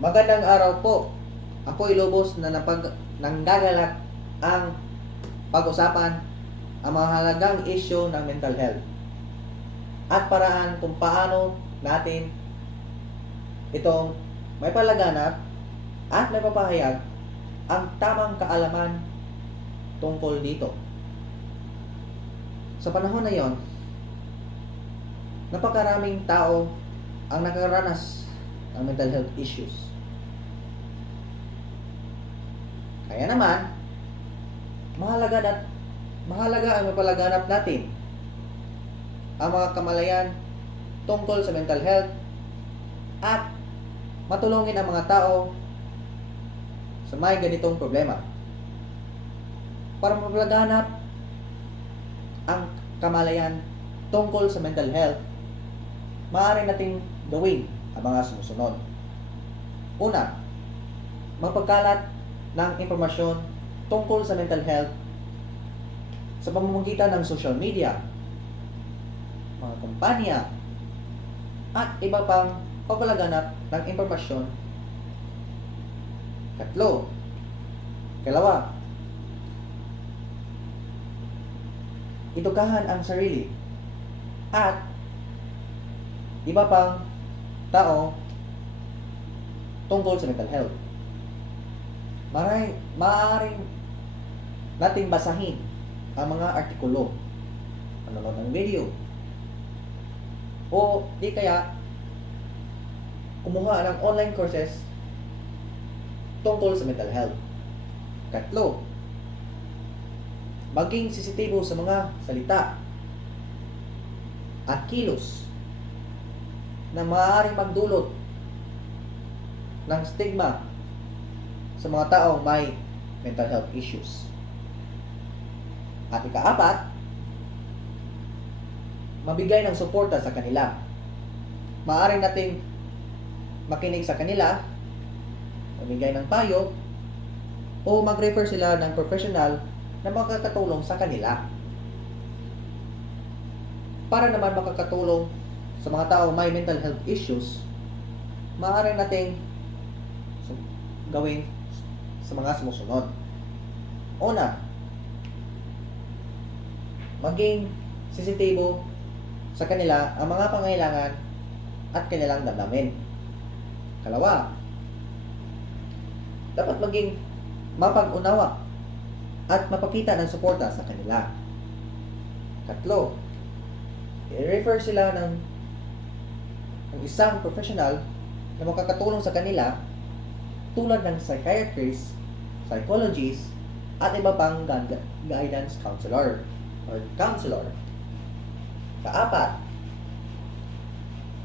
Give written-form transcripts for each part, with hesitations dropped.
Magandang araw po. Ako Ilobos na nanggagalak ang pag-usapan ang mahalagang issue ng mental health at paraan kung paano natin itong may palaganap at may papahayag ang tamang kaalaman tungkol dito. Sa panahon na yon, napakaraming tao ang nakaranas ng mental health issues. Kaya naman, mahalaga ang mapalaganap natin ang mga kamalayan tungkol sa mental health at matulungin ang mga tao sa may ganitong problema. Para mapalaganap ang kamalayan tungkol sa mental health, maaari nating gawin ang mga sumusunod. Una, magpagkalat ng impormasyon tungkol sa mental health sa pamamagitan ng social media, mga kumpanya, at iba pang pagpalaganap ng impormasyon. Kalawa, edukahan ang sarili at iba pang tao tungkol sa mental health. Maaaring nating basahin ang mga artikulo, manonood ng video, o di kaya kumuha ng online courses tungkol sa mental health. Maging sensitibo sa mga salita at kilos na maaaring magdulot ng stigma sa mga taong may mental health issues. At ikaapat, mabigay ng suporta sa kanila. Maaaring nating makinig sa kanila, mamigay ng payo, o mag-refer sila ng professional na makakatulong sa kanila. Para naman makakatulong sa mga tao may mental health issues, maaari nating gawin sa mga sumusunod. Una, maging sensitibo sa kanila ang mga pangailangan at kanilang damdamin. Kalawa, dapat maging mapag-unawa at mapakita ng suporta sa kanila. I-refer sila ng isang professional na makakatulong sa kanila tulad ng psychiatrist, psychologist, at iba pang guidance counselor or counselor. Kaapat,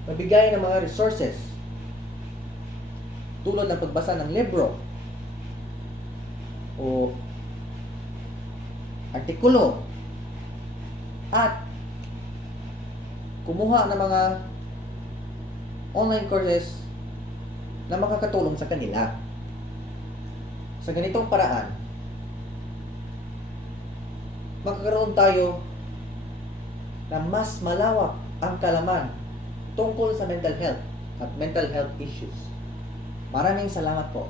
magbigay ng mga resources tulad ng pagbasa ng libro o artikulo at kumuha ng mga online courses na makakatulong sa kanila. Sa ganitong paraan, magkakaroon tayo na mas malawak ang kalaman tungkol sa mental health at mental health issues. Maraming salamat po.